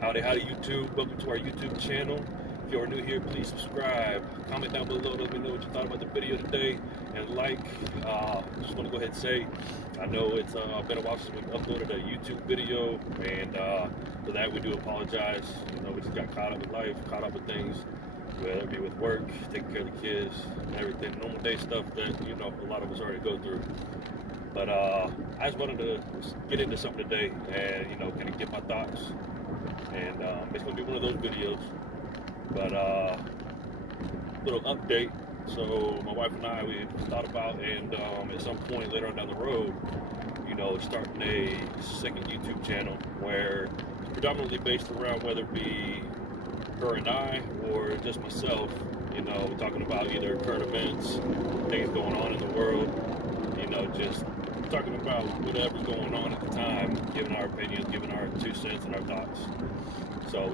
Howdy, howdy, YouTube. Welcome to our YouTube channel. If you are new here, please subscribe. Comment down below. Let me know what you thought about the video today. And like, just want to go ahead and say, I know it's been a while since we uploaded a YouTube video. And for that, we do apologize. You know, we just got caught up with life, caught up with things, whether it be with work, taking care of the kids, and everything. Normal day stuff that, you know, a lot of us already go through. But I just wanted to get into something today and, you know, kind of get my thoughts. And it's going to be one of those videos. But little update. So my wife and I, we thought about, and at some point later on down the road, you know, starting a second YouTube channel where it's predominantly based around whether it be her and I or just myself, you know, talking about either current events, things going on in the world, you know, just talking about whatever's going on at the time, giving our opinions, giving our 2 cents and our thoughts. So,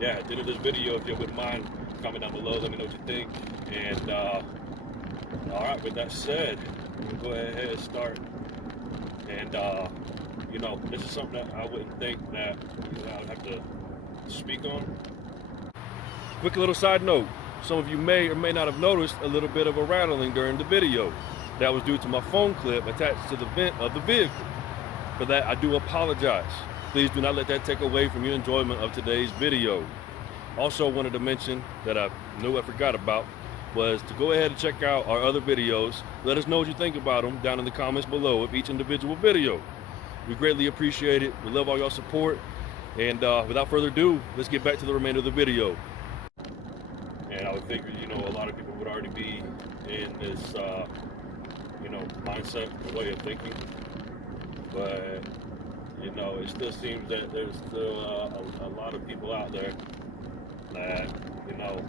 yeah, at the end of this video, if you wouldn't mind, comment down below, let me know what you think. And, all right, with that said, we'll go ahead and start. And, you know, this is something that I wouldn't think that I would have to speak on. Quick little side note, some of you may or may not have noticed a little bit of a rattling during the video. That was due to my phone clip attached to the vent of the vehicle. For that, I do apologize. Please do not let that take away from your enjoyment of today's video. Also wanted to mention that I knew I forgot about was to go ahead and check out our other videos. Let us know what you think about them down in the comments below of each individual video. We greatly appreciate it. We love all your support. And without further ado, let's get back to the remainder of the video. And I would figure, you know, a lot of people would already be in this, you know, mindset, the way of thinking. But, you know, it still seems that there's still a lot of people out there that, you know,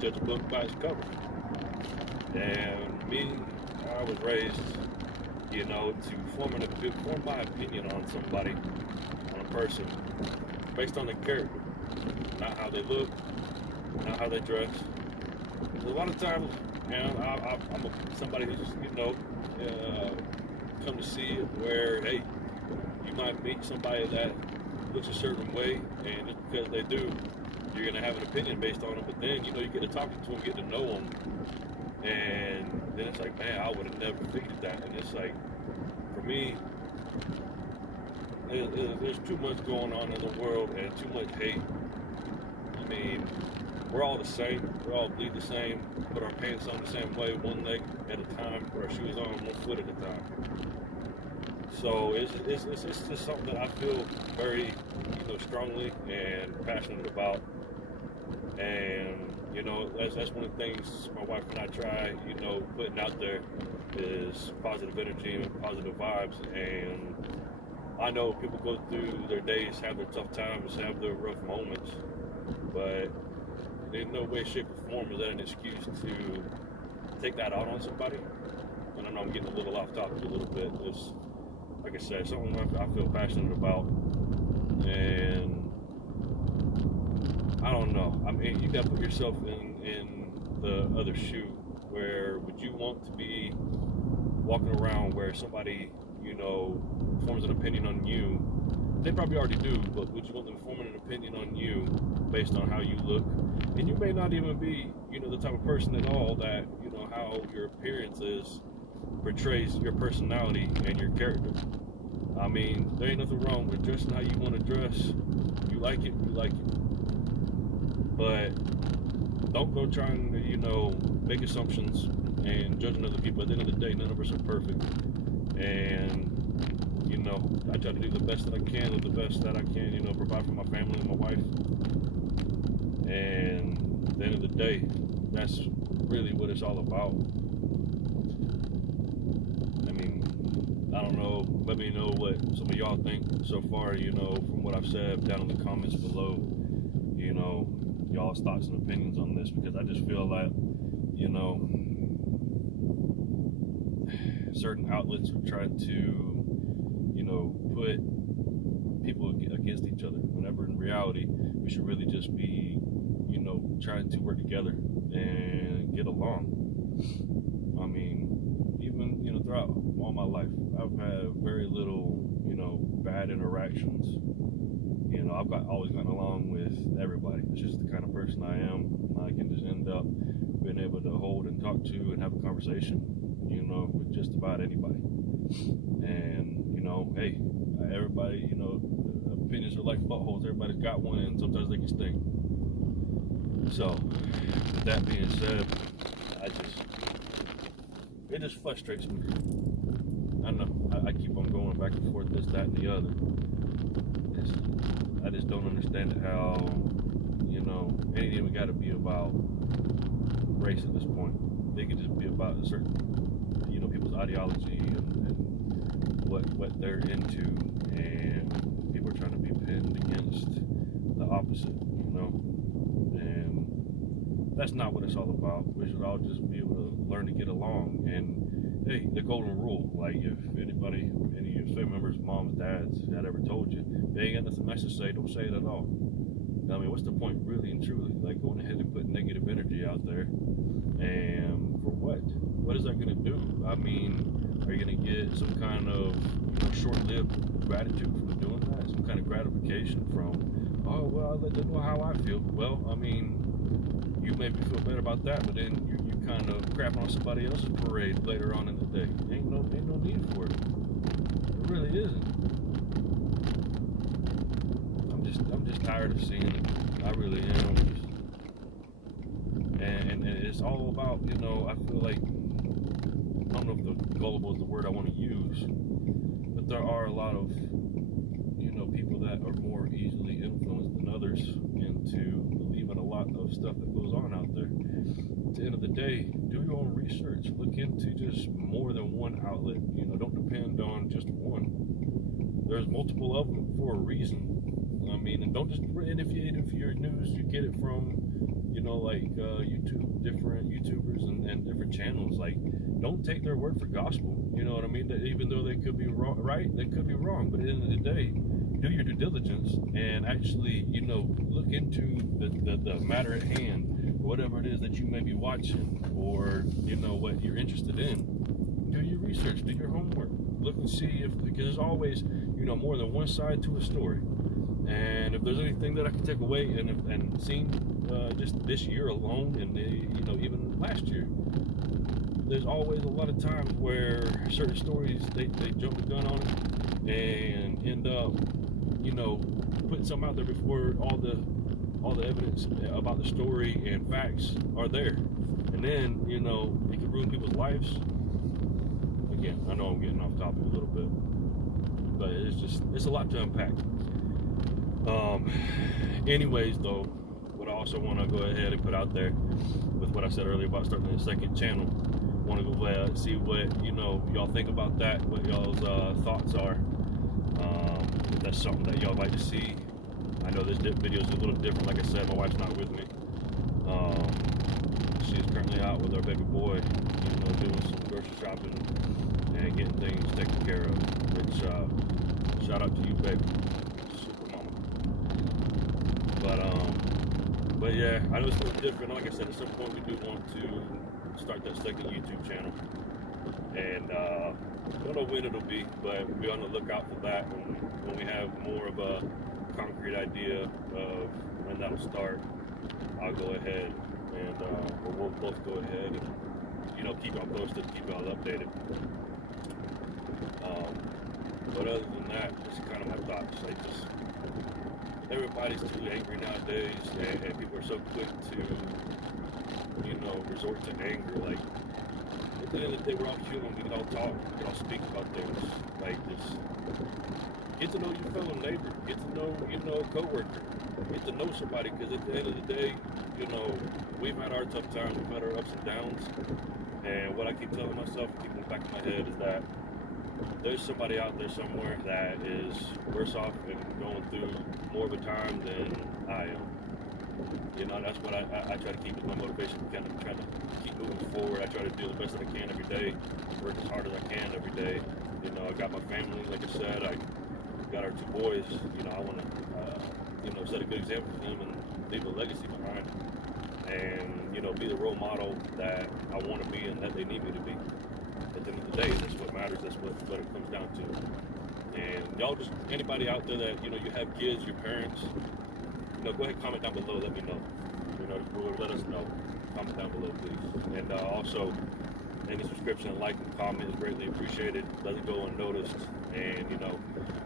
judge a book by its cover. And me, I was raised, you know, to form my opinion on somebody, on a person, based on their character, not how they look, not how they dress. A lot of times, you know, I'm somebody who's just, you know, come to see it where, hey, you might meet somebody that looks a certain way, and just because they do, you're going to have an opinion based on them. But then, you know, you get to talking to them, get to know them, and then it's like, man, I would have never figured that. And it's like, for me, there's too much going on in the world and too much hate. I mean, we're all the same. We all bleed the same. Put our pants on the same way, one leg at a time. Put our shoes on one foot at a time. So it's just something that I feel very, you know, strongly and passionate about. And, you know, that's one of the things my wife and I try, you know, putting out there is positive energy and positive vibes. And I know people go through their days, have their tough times, have their rough moments, but in no way, shape, or form is that an excuse to take that out on somebody. And I know I'm getting a little off topic a little bit. It's, like I said, something I feel passionate about. And I don't know. I mean, you got to put yourself in the other shoe. Where would you want to be walking around where somebody, you know, forms an opinion on you? They probably already do, but would you want them forming an opinion on you based on how you look? And you may not even be, you know, the type of person at all that, you know, how your appearance is portrays your personality and your character. I mean, there ain't nothing wrong with dressing how you want to dress. You like it, you like it. But don't go trying to, you know, make assumptions and judging other people. At the end of the day, none of us are perfect. And, you know, I try to do the best that I can, live the best that I can, you know, provide for my family and my wife. And at the end of the day, that's really what it's all about. I mean, I don't know, let me know what some of y'all think so far, you know, from what I've said down in the comments below, you know, y'all's thoughts and opinions on this, because I just feel like, you know, certain outlets are trying to, you know, put people against each other, whenever in reality, we should really just be, you know, trying to work together and get along. I mean, even, you know, throughout all my life, I've had very little, you know, bad interactions, You know, always gotten along with everybody. It's just the kind of person I am. I can just end up being able to hold and talk to and have a conversation, you know, with just about anybody. And, you know, hey, everybody, you know, opinions are like buttholes. Everybody's got one, and sometimes they can stink. So, with that being said, it just frustrates me. I know, I keep on going back and forth, this, that, and the other. I just don't understand how, you know, it ain't even got to be about race at this point. They could just be about a certain, you know, people's ideology and what they're into, and people are trying to be pinned against the opposite, you know. And that's not what it's all about. We should all just be able to learn to get along. And hey, the golden rule, like if anybody, any of your family members, moms, dads, had ever told you, they ain't got nothing nice to say, don't say it at all. I mean, what's the point, really and truly? Like going ahead and putting negative energy out there, and for what? What is that going to do? I mean, are you going to get some kind of, you know, short-lived gratitude from doing that? Some kind of gratification from, oh, well, I'll let them know how I feel. Well, I mean, you maybe feel better about that, but then you kind of crap on somebody else's parade later on in the day. Ain't no need for it. It really isn't. I'm just tired of seeing it. I really am. And it's all about, you know, I feel like, I don't know if the gullible is the word I want to use, but there are a lot of, you know, people that are more easily influenced than others into believing a lot of stuff that goes on out there. At the end of the day, do your own research. Look into just more than one outlet. You know, don't depend on just one. There's multiple of them for a reason. I mean, and don't just, and if your news, you get it from, you know, like YouTube, different YouTubers and different channels. Like, don't take their word for gospel. You know what I mean? That even though they could be wrong, right? They could be wrong. But at the end of the day, do your due diligence and actually, you know, look into the matter at hand, whatever it is that you may be watching, or, you know, what you're interested in. Do your research, do your homework. Look and see because there's always, you know, more than one side to a story. And if there's anything that I can take away and seen just this year alone, and you know, even last year, there's always a lot of times where certain stories they jump the gun on it and end up, you know, putting something out there before all the evidence about the story and facts are there, and then, you know, it can ruin people's lives. Again, I know I'm getting off topic a little bit, but it's a lot to unpack. Anyways, though, what I also want to go ahead and put out there with what I said earlier about starting a second channel, want to go see what, you know, y'all think about that, what y'all's thoughts are. If that's something that y'all like to see. I know this video is a little different. Like I said, my wife's not with me. She's currently out with our baby boy, you know, doing some grocery shopping and getting things taken care of. Which shout out to you, baby. But yeah, I know it's a little different. Like I said, at some point we do want to start that second YouTube channel, and I don't know when it'll be, but be on the lookout for that when we have more of a concrete idea of when that'll start. I'll go ahead and we'll both go ahead and, you know, keep y'all posted, keep y'all updated. But other than that, just kind of my thoughts. Like, just everybody's too angry nowadays, and people are so quick to, you know, resort to anger. Like, at the end of the day, we're all human. We can all talk. We can all speak about things. Like, just get to know your fellow neighbor. Get to know, you know, a coworker. Get to know somebody, because at the end of the day, you know, we've had our tough times. We've had our ups and downs. And what I keep telling myself, keeping in the back of my head, is that there's somebody out there somewhere that is worse off and going through more of a time than I am. You know, that's what I try to keep as my motivation, kind of trying to keep moving forward. I try to do the best that I can every day, work as hard as I can every day. You know, I got my family, like I said, I got our 2 boys. You know, I want to, you know, set a good example for them and leave a legacy behind. And, you know, be the role model that I want to be and that they need me to be. At the end of the day, that's what matters. That's what it comes down to. And y'all, just anybody out there that you have kids, your parents, go ahead and comment down below. Let me know. Let us know. Comment down below, please. And also, any subscription, and like, and comment is greatly appreciated. Doesn't go unnoticed. And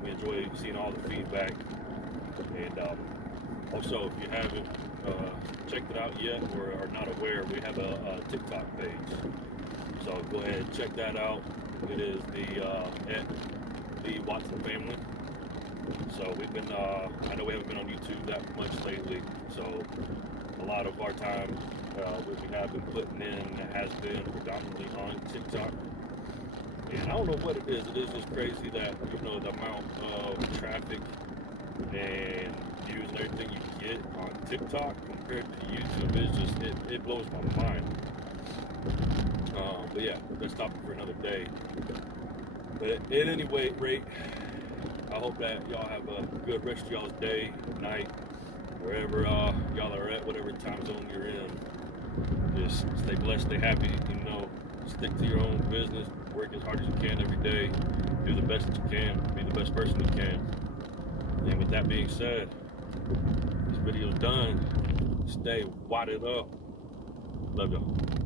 we enjoy seeing all the feedback. And also, if you haven't checked it out yet or are not aware, we have a TikTok page. So go ahead and check that out. It is the Watson family. So we've been, I know we haven't been on YouTube that much lately. So a lot of our time, what we have been putting in has been predominantly on TikTok. And I don't know what it is. It is just crazy that, the amount of traffic and views and everything you get on TikTok compared to YouTube is just, it blows my mind. But yeah, that's topic for another day. But at any rate, I hope that y'all have a good rest of y'all's day, night, wherever y'all are at, whatever time zone you're in. Just stay blessed, stay happy, stick to your own business, work as hard as you can every day, do the best that you can, be the best person you can. And with that being said, this video's done. Stay wadded up. Love y'all.